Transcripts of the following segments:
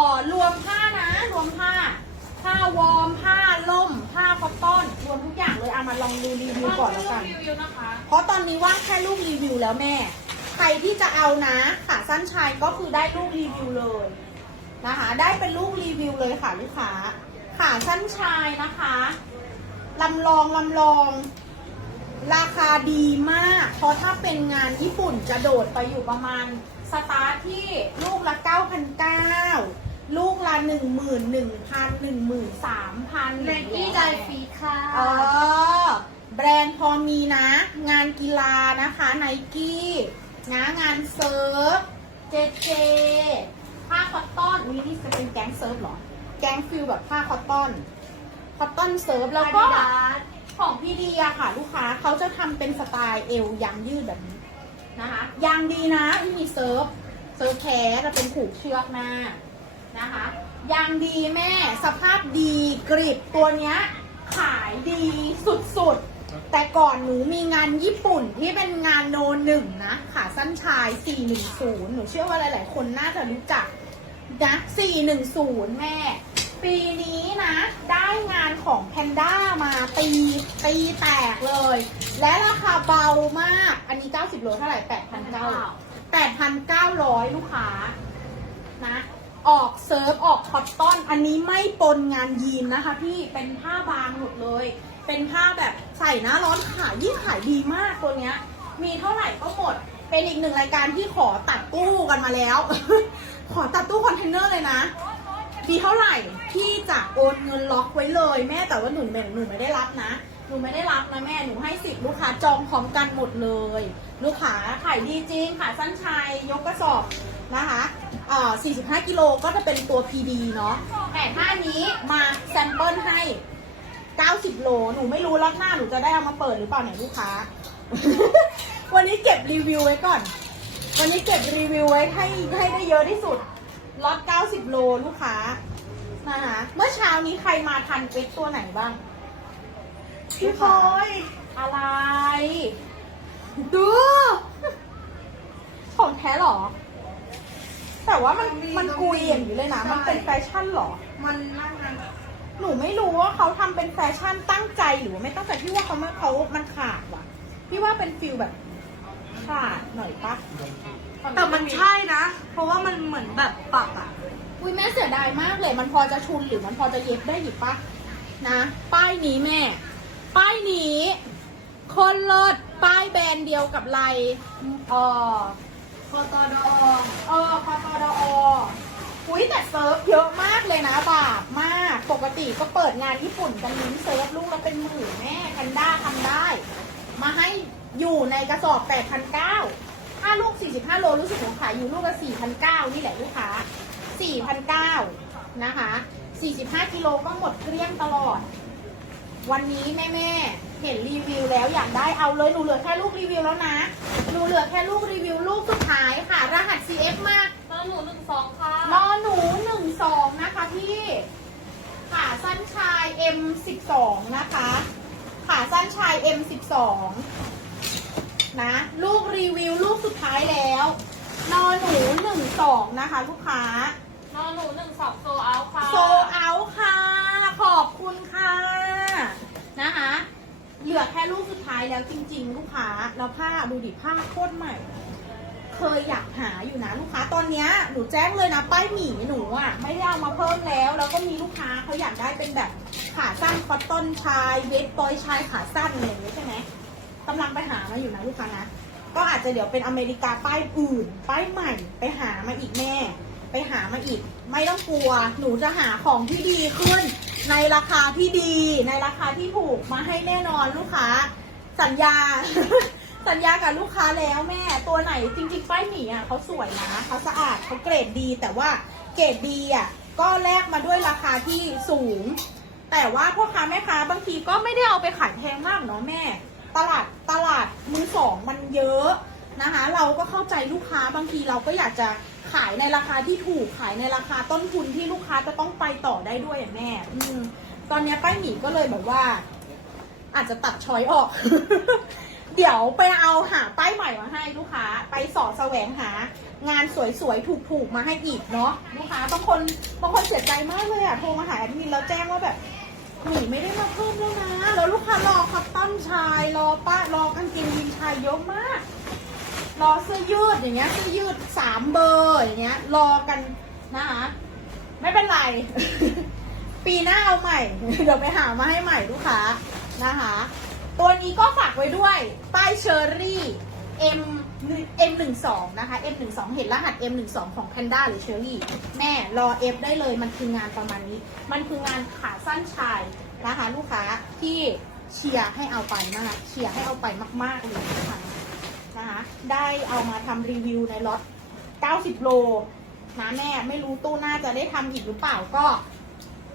อรวมผ้านะ รวมผ้า ผ้าวอร์มผ้าล่ม ผ้าคอตตอน รวมทุกอย่างเลยเอามาลองดูรีวิวก่อนแล้วกัน รีวิวนะคะ เพราะตอนนี้ว่างแค่ลูกรีวิวแล้วแม่ ใครที่จะเอานะขาสั้นชายก็คือได้ลูกรีวิวเลยนะคะ ได้เป็นลูกรีวิวเลยค่ะลูกค้าขาสั้นชายนะคะลำลองลำลอง ราคาดีมาก เพราะถ้าเป็นงานญี่ปุ่นจะโดดไปอยู่ประมาณ สตาร์ทที่ลูกละ 9,900 ลูกละ 11,000 13,000เลกกี้ไดฟีค่ะเออ แบรนด์พอมีนะ งานกีฬานะคะไนกี้นะงานเซิร์ฟ เจเจผ้าคอตตอนวินี่จะเป็นแก๊งเซิร์ฟเหรอ แก๊งฟิลแบบผ้าคอตตอน คอตตอนเซิร์ฟแล้วก็ Adidas ของพี่ดีอะค่ะ ลูกค้าเขาจะทำเป็นสไตล์เอวยางยืดแบบนี้ นะคะยางดีนะที่มีเซิร์ฟเซิร์ฟแคสจะเป็นผูกเชือกหน้านะคะยางดีแม่สภาพดีกริบตัวเนี้ยขายดีสุดๆ แต่ก่อนหนูมีงานญี่ปุ่นที่เป็นงานโนหนึ่งนะขาสั้นชาย 410 หนูเชื่อว่าหลายๆ คนน่าจะรู้จักนะ410 แม่ ปีนี้นะ ได้งานของแพนด้ามาตีตีแตกเลย และราคาเบามาก อันนี้ 90 โลเท่าไหร่ 8,900 8,900 ลูกค้านะ ออกเซิร์ฟออกคอตตอน อันนี้ไม่ปนงานยีนนะคะพี่ เป็นผ้าบางหมดเลย เป็นผ้าแบบใส่หน้าร้อนขายยิ่งขายดีมากตัวเนี้ย มีเท่าไหร่ก็หมด เป็นอีกหนึ่งรายการที่ขอตัดตู้กันมาแล้ว ขอตัดตู้คอนเทนเนอร์เลยนะ มีเท่าไหร่พี่จะโอนเงินล็อกไว้เลย แม่แต่ว่าหนูหนูไม่ได้รับนะหนูไม่ได้รับนะแม่หนูให้สิบลูกค้าจองพร้อมกันหมดเลย ลูกค้าขายดีจริงค่ะสั้นชายยกกระสอบนะคะเอ่า45 กิโลก็จะเป็นตัว PD เนาะแต่ถ้านี้มาแซมเปิลให้ 90 โล หนูไม่รู้รอบหน้าหนูจะได้เอามาเปิดหรือเปล่าเนี่ยลูกค้า วันนี้เก็บรีวิวไว้ก่อน วันนี้เก็บรีวิวไว้ให้ให้ได้เยอะที่สุด ล็อต90 โลลูกค้านะคะเมื่อเช้านี้ใครมาทันเก็ตตัวไหนบ้าง พี่พลอยอะไร ดู ของแท้เหรอ แต่ว่ามันมันกุยอย่างนี้เลยนะมันเป็นแฟชั่นเหรอ มันน่ารักหนูไม่รู้ว่าเขาทำเป็นแฟชั่นตั้งใจหรือว่าไม่ตั้งใจพี่ว่าเขาไม่เขามันขาดว่ะ พี่ว่าเป็นฟิลแบบ ขาดหน่อยปะแต่มันใช่นะ เพราะว่ามันเหมือนแบบปักอะอุ้ยแม่เสียดายมากเลย มันพอจะชุนหรือมันพอจะเย็บได้อยู่ปะนะ ป้ายนี้แม่ ป้ายนี้ คนเลิศป้ายแบรนด์เดียวกับไรเออคอตอดอเออคอตอดออุ้ยแต่เซิร์ฟเยอะมากเลยนะบาปมาก ปกติก็เปิดงานญี่ปุ่นกันนิ้นเซิร์ฟลูกละเป็นหมื่นแม่แพนด้าทำได้ มาให้ อยู่ในกระสอบ 8,900ถ้าลูก 45 โลรู้สึกของขายอยู่ลูกละ 4,900 นี่แหละลูกค้า 4,900 นะคะ 45 กิโลก็หมดเกลี้ยงตลอด วันนี้แม่แม่ๆเห็นรีวิวแล้วอยากได้เอาเลยหนูเหลือแค่ลูกรีวิวแล้วนะหนูเหลือแค่ลูกรีวิวลูกสุดท้ายค่ะ รหัส CF มาตอนหนูหนึ่งสองค่ะนอหนูหนึ่งสองนะคะพี่ขาสั้นชาย M สิบสองนะคะ ขาสั้นชาย M สิบสอง นะ ลูกรีวิวลูกสุดท้ายแล้ว นอหนูหนึ่งสองนะคะ ลูกค้านอนหนูหนึ่งสองโซเอาค่ะโซเอาค่ะ ขอบคุณค่ะ นะคะ เหลือแค่ลูกสุดท้ายแล้วจริง ๆ ลูกค้าแล้วผ้าดูดิผ้าโคตรใหม่ เคยอยากหาอยู่นะลูกค้าตอนเนี้ยหนูแจ้งเลยนะป้ายหมีหนูอะไม่ได้เอามาเพิ่มแล้ว แล้วก็มีลูกค้าเขาอยากได้เป็นแบบขาสั้นคอตตอนชายเวทปอยชายขาสั้นอะไรอย่างเงี้ยใช่ไหม กำลังไปหามาอยู่นะลูกค้านะ ก็อาจจะเดี๋ยวเป็นอเมริกาป้ายอื่น ป้ายใหม่ ไปหามาอีกแม่ ไปหามาอีก ไม่ต้องกลัว หนูจะหาของที่ดีขึ้น ในราคาที่ดี ในราคาที่ถูกมาให้แน่นอนลูกค้า สัญญา สัญญากับลูกค้าแล้วแม่ ตัวไหนจริง ๆ ป้ายหมีอะเขาสวยนะเขาสะอาดเขาเกรดดี แต่ว่าเกรดดีอะก็แลกมาด้วยราคาที่สูง แต่ว่าพ่อค้าแม่ค้าบางทีก็ไม่ได้เอาไปขายแพงมากเนาะแม่ ตลาดตลาดมือสองมันเยอะนะคะ เราก็เข้าใจลูกค้าบางทีเราก็อยากจะขายในราคาที่ถูกขายในราคาต้นทุนที่ลูกค้าจะต้องไปต่อได้ด้วยอะแม่ อืม ตอนนี้ป้ายหมีก็เลยแบบว่า อาจจะตัดช้อยออก เดี๋ยวไปเอาหาป้ายใหม่มาให้ลูกค้า ไปสอดแสวงหางานสวยๆ ถูกๆ มาให้อีกเนาะลูกค้าบางคนบางคนเสียใจมากเลยอะโทรมาหาแอดมินแล้วแจ้งว่าแบบ หนูไม่ได้มาเพิ่มแล้วนะ แล้วลูกค้ารอคัตตอนชาย รอป้ารอกางเกงยีนชายเยอะมาก รอเสื้อยืดอย่างเงี้ยเสื้อยืดสามเบอร์อย่างเงี้ย รอกันนะคะไม่เป็นไร ปีหน้าเอาใหม่ เดี๋ยวไปหามาให้ใหม่ลูกค้านะคะ ตัวนี้ก็ฝากไว้ด้วย ป้ายเชอรี่ M M12 นะคะ M12 เห็นรหัส M12 ของ Panda หรือเชอรี่แม่รอ F ได้เลยมันคืองานประมาณนี้ มันคืองานขาสั้นชายนะคะลูกค้าที่เชียร์ให้เอาไปมากเชียร์ให้เอาไปมาก ๆ เลยนะคะนะคะได้เอามาทำรีวิวในล็อต90 โลนะแม่ไม่รู้ตู้หน้าจะได้ทำอีกหรือเปล่าก็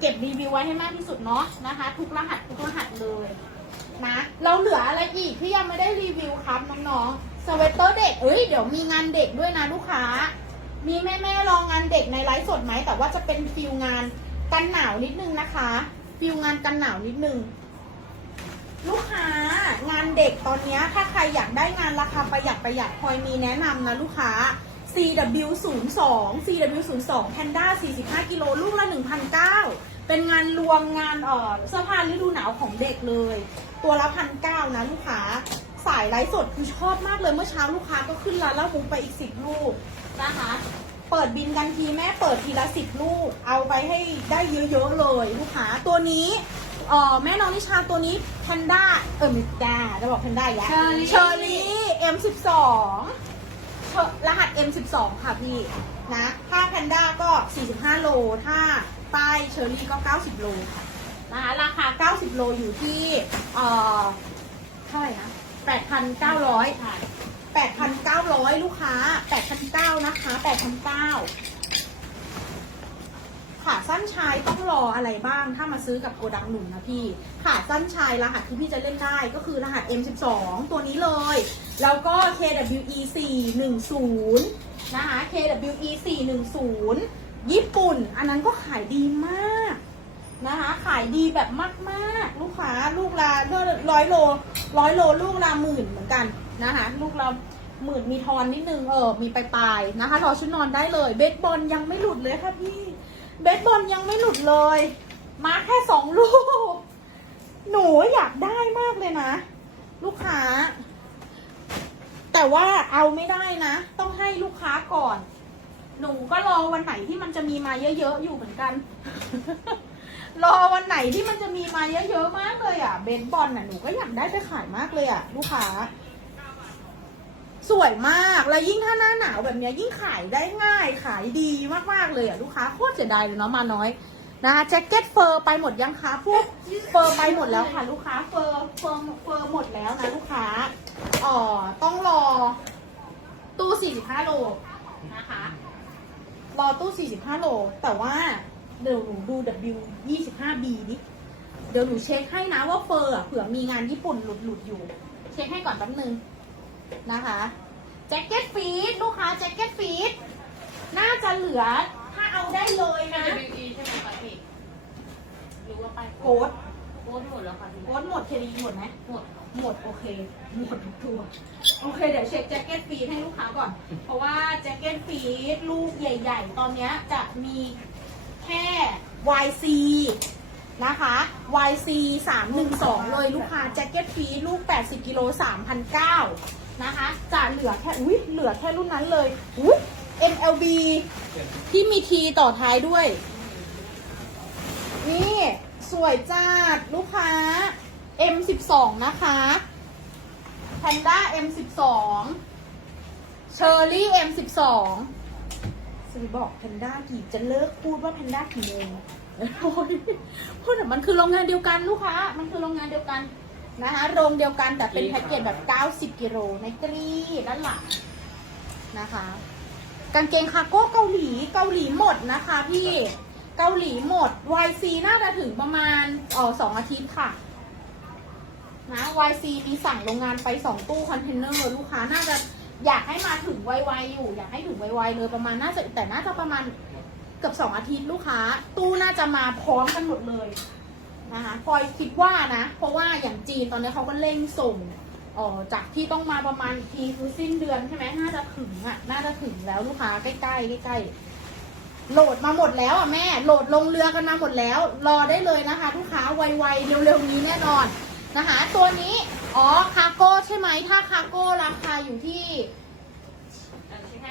เก็บรีวิวไว้ให้มากที่สุดเนาะนะคะ ทุกรหัสทุกรหัสเลยนะเราเหลืออะไรอีกที่ยังไม่ได้รีวิวครับน้องๆ สเวตเตอร์เด็กเอ้ยเดี๋ยวมีงานเด็กด้วยนะลูกค้า มีแม่ๆลองงานเด็กในไลฟ์สดไหมแต่ว่าจะเป็นฟิลงานกันหนาวนิดนึงนะคะฟิลงานกันหนาวนิดนึงลูกค้างานเด็กตอนนี้ถ้าใครอยากได้งานราคาประหยัดประหยัดพลอยมีแนะนำนะลูกค้า CW02 CW02 Panda 45 กิโลลูกละ 1,900 เป็นงานรวมงานเอ่อเสื้อผ้าฤดูหนาวของเด็กเลย ตัวละพันเก้านะลูกค้า สายไลฟ์สดคือชอบมากเลยเมื่อเช้าลูกค้าก็ขึ้นร้านแล้วมุกไปอีกสิบลูกนะคะ เปิดบินกันทีแม่เปิดทีละสิบลูก เอาไปให้ได้เยอะๆเลยลูกค้าตัวนี้เอ่อแม่น้องนิชาตัวนี้แพนด้าเออไม่ได้จะบอกแพนด้าอีกแล้ว Cherry เชอรี่ M12 เชอรหัส M12 ค่ะพี่นะถ้าแพนด้าก็ 45 โล ถ้าป้ายเชอรี่ก็ 90 โลค่ะนะคะราคา 90 โลอยู่ที่ เอ่อ เท่าไหร่นะ 8,900ค่ะ8,900ลูกค้า8,900นเก้านะคะ8,900ขาสั้นชายต้องรออะไรบ้าง ถ้ามาซื้อกับโกดังหนุ่มนะพี่ ขาสั้นชายรหัสที่พี่จะเล่นได้ก็คือรหัส M12 ตัวนี้เลย แล้วก็ KWE 410นะคะ KWE 410ญี่ปุ่น อันนั้นก็ขายดีมาก นะคะ ขายดีแบบมากๆ ลูกค้าลูกละร้อยโลร้อยโลลูกละหมื่นเหมือนกันนะคะ ลูกละหมื่นมีทอนนิดนึงเออมีปลายๆนะคะรอชุดนอนได้เลย เบสบอลยังไม่หลุดเลยค่ะพี่เบสบอลยังไม่หลุดเลย มาแค่สองลูก หนูอยากได้มากเลยนะ ลูกค้า แต่ว่าเอาไม่ได้นะ ต้องให้ลูกค้าก่อน หนูก็รอวันไหนที่มันจะมีมาเยอะๆอยู่เหมือนกัน รอวันไหนที่มันจะมีมาเยอะๆมากเลยอะ เบนบอลน่ะหนูก็อยากได้ไปขายมากเลยอะ ลูกค้า สวยมากแล้วยิ่งถ้าหน้าหนาวแบบเนี้ยยิ่งขายได้ง่ายขายดีมากๆเลยอะลูกค้าโคตรเสียดายเลยเนาะมาน้อยนะคะแจ็คเก็ตเฟอร์ไปหมดยังคะพวกเฟอร์ไปหมดแล้วค่ะ ลูกค้าเฟอร์เฟอร์เฟอร์หมดแล้วนะลูกค้าอ๋อต้องรอ ตู้ 45 โลนะคะ รอตู้ 45 โลแต่ว่า เดี๋ยวหนูดู W 25 B ดิเดี๋ยวหนูเช็คให้นะว่าเฟอร์อะเผื่อมีงานญี่ปุ่นหลุดหลุดๆอยู่ เช็คให้ก่อนแป๊บนึงนะคะ แจ็คเก็ตฟีดลูกค้าแจ็คเก็ตฟีดน่าจะเหลือถ้าเอาได้เลยนะ WE ใช่ไหมคะพี่หรือว่าไปโค้ดโค้ดหมดแล้วค่ะพี่โค้ดหมดเคดีหมดไหมหมด หมดโอเค หมดทุกตัว โอเค เดี๋ยวเช็คแจ็คเก็ตฟีดให้ลูกค้าก่อน เพราะว่าแจ็คเก็ตฟีดลูกใหญ่ ๆ ตอนเนี้ยจะมีแค่ YC นะคะ YC 312 เลยลูกค้าแจ็คเก็ตฟรีลูก 80กิโล3,009นะคะจะเหลือแค่อุ้ยเหลือแค่รุ่นนั้นเลยอุ้ย MLB ที่มีทีต่อท้ายด้วย นี่สวยจัดลูกค้า M12 นะคะ Panda M12 Cherry M12 จะไปบอกแพนด้ากี่จะเลิกพูดว่าแพนด้ากี่โมงโอ้ยพูดแต่มันคือโรงงานเดียวกันลูกค้า มันคือโรงงานเดียวกันนะคะโรงเดียวกันแต่เป็นแพ็กเกจแบบ 90 กิโลในกรีด้านหลังนะคะ กางเกงคาโก้เกาหลีเกาหลีหมดนะคะพี่เกาหลีหมด YC น่าจะถึงประมาณเออสองอาทิตย์ค่ะนะ YC มีสั่งโรงงานไปสองตู้คอนเทนเนอร์ลูกค้าน่าจะ อยากให้มาถึงไวๆอยู่ อยากให้ถึงไวๆเลยประมาณน่าจะแต่น่าจะประมาณเกือบสองอาทิตย์ลูกค้า ตู้น่าจะมาพร้อมกันหมดเลยนะคะพลอยคิดว่านะ เพราะว่าอย่างจีนตอนนี้เขาก็เร่งส่งออจากที่ต้องมาประมาณอีกทีคือสิ้นเดือนใช่ไหมน่าจะถึงอะ น่าจะถึงแล้วลูกค้าใกล้ๆใกล้ๆโหลดมาหมดแล้วอะแม่ โหลดลงเรือกันมาหมดแล้ว รอได้เลยนะคะลูกค้าไวๆเร็วๆนี้แน่นอน นะคะ ตัวนี้ อ๋อ คาโก้ใช่ไหม ถ้าคาโก้ราคาอยู่ที่เออใช่ไหม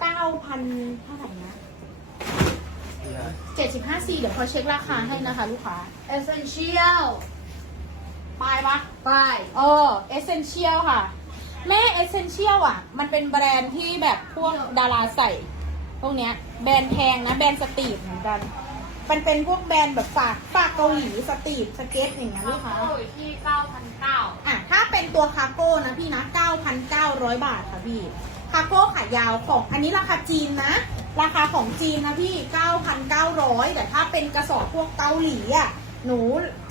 เก้าพันเท่าไหร่นะเจ็ดสิบห้าซีเดี๋ยวพอเช็คราคาให้นะคะ ลูกค้า essential ปลายปะไปเออเอเซนเชียลค่ะ แม่เอเซนเชียลอะ มันเป็นแบรนด์ที่แบบพวกดาราใส่ พวกเนี้ย แบรนด์แพงนะ แบรนด์สตรีทเหมือนกัน มันเป็นพวกแบรนด์แบบฝากฝากเกาหลีสตรีทสเก็ตอย่างเงี้ยลูลูกกค้าค้าอยู่ที่เก้าพันเก้าอะถ้าเป็นตัวคาโก้นะพี่นะ9,900บาทค่ะพี่คาโก้ขายาวของอันนี้ราคาจีนนะ ราคาของจีนนะพี่9,900แต่ถ้าเป็นกระสอบพวกเกาหลีอะหนู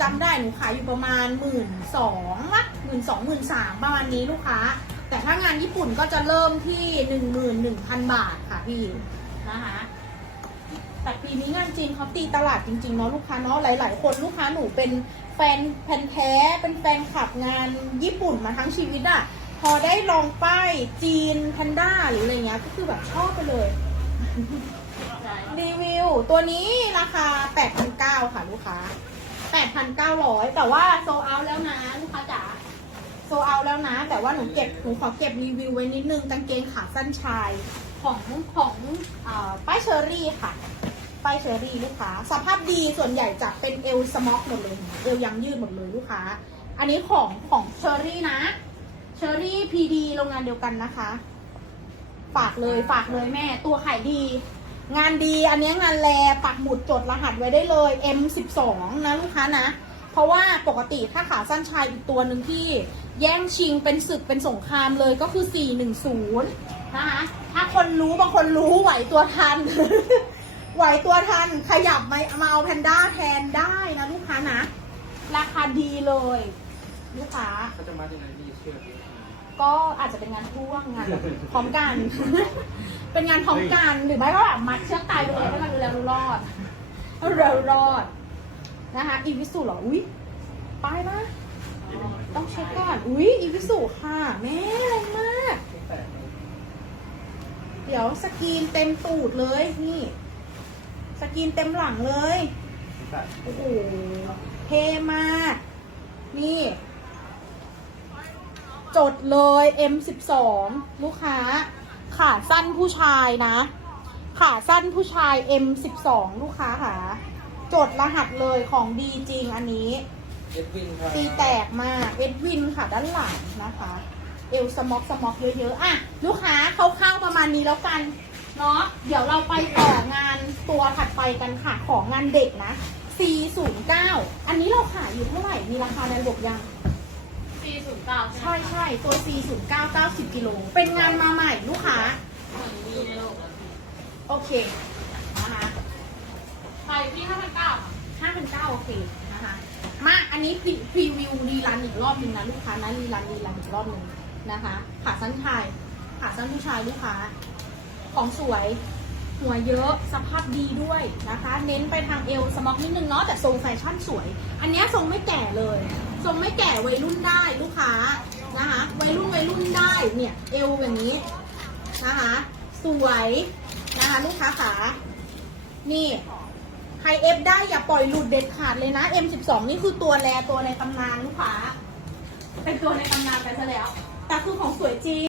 จำได้หนูขายอยู่ประมาณหมื่นสองะหมื่นสองหมื่นสามประมาณนี้ลูกค้า แต่ถ้างานญี่ปุ่นก็จะเริ่มที่หนึ่งหมื่นหนึ่งพันบาทค่ะพี่นะคะ แต่ปีนี้งานจีนเขาตีตลาดจริงๆเนาะลูกค้าเนาะหลาย ๆ คนลูกค้าหนูเป็นแฟนแพนแท้เป็นแฟนขับงานญี่ปุ่นมาทั้งชีวิตอะพอได้ลองป้ายจีนแพนด้าหรืออะไรเงี้ยก็คือแบบชอบไปเลย รีวิว ตัวนี้ราคา 8,900 ค่ะลูกค้า 8,900 แต่ว่าโซเอาแล้วนะ ลูกค้าจ๋าโซเอาแล้วนะ แต่ว่าหนูเก็บหนูขอเก็บรีวิวไว้นิดนึงกางเกงขาสั้นชายของของอป้ายเชอรี่ค่ะ ป้ายเชอรี่ลูกค้า สภาพดีส่วนใหญ่จะเป็นเอลสม็อกหมดเลยเอลยังยืดหมดเลยลูกค้า อันนี้ของของเชอรี่นะเชอรี่พีดีโรงงานเดียวกันนะคะ ฝากเลยฝากเลยแม่ ตัวขายดี งานดีอันนี้งานแลปักหมุดจดรหัสไว้ได้เลย M12 นะลูกค้านะ เพราะว่าปกติถ้าขาสั้นชายอีกตัวหนึ่งที่แย่งชิงเป็นศึกเป็นสงครามเลยก็คือ 410 นะคะ ถ้าคนรู้บางคนรู้ไหวตัวทัน ไหวตัวทันขยับมามาเอาแพนด้าแทนได้นะลูกค้านะ ราคาดีเลย ลูกค้า เขาจะมาที่ไหนที่เชื่อพี่ก็อาจจะเป็นงานพ่วงงานแบบพร้อมกัน เป็นงานพร้อมกันหรือไม่ก็แบบมัดเชือกตายไปเลยให้มันเร็วรอดเร็วรอดนะคะอีวิสุเหรออุ้ยป้ายนะต้องเช็คก่อนอุ้ยอีวิสุค่ะแม่แรงมาก เดี๋ยวสกรีนเต็มตูดเลยนี่ สกรีนเต็มหลังเลย โอ้โห เท่มากนี่ จดเลย M12 ลูกค้า ขาสั้นผู้ชายนะ ขาสั้นผู้ชาย M12 ลูกค้าค่ะจดรหัสเลยของดีจริงอันนี้เอ็ดวินครับตีแตกมากเอ็ดวินค่ะด้านหลังนะคะ เอวสม็อกสม็อกเยอะๆ อะ ลูกค้าคร่าวๆประมาณนี้แล้วกัน เนาะเดี๋ยวเราไปต่องานตัวถัดไปกันค่ะ ของงานเด็กนะ409 อันนี้เราขายอยู่เท่าไหร่ มีราคาในระบบยังสี่ศูนย์เก้าใช่ใช่ตัว409 90กิโล เป็นงานมาใหม่ลูกค้า เหมือนมีในโลกแล้วพี่โอเค นะคะขายอยู่ที่ห้าพันเก้า5,900โอเคนะคะมาอันนี้พรีพรีวิวรีรันอีกรอบหนึ่งนะลูกค้านะรีรันรีรันอีกรอบหนึ่งนะคะขาสั้นชายขาสั้นผู้ชายลูกค้า ของสวย หัวเยอะสภาพดีด้วยนะคะ เน้นไปทางเอวสม็อกนิดนึงเนาะแต่ทรงแฟชั่นสวย อันนี้ทรงไม่แก่เลย ทรงไม่แก่วัยรุ่นได้ลูกค้านะคะวัยรุ่นวัยรุ่นได้เนี่ยเอวอย่างนี้นะคะสวยนะคะลูกค้าขานี่ใครเอฟได้อย่าปล่อยหลุดเด็ดขาดเลยนะ M12 นี่คือตัวแรตัวในตำนานลูกค้าเป็นตัวในตำนานไปซะแล้ว แต่คือของสวยจริง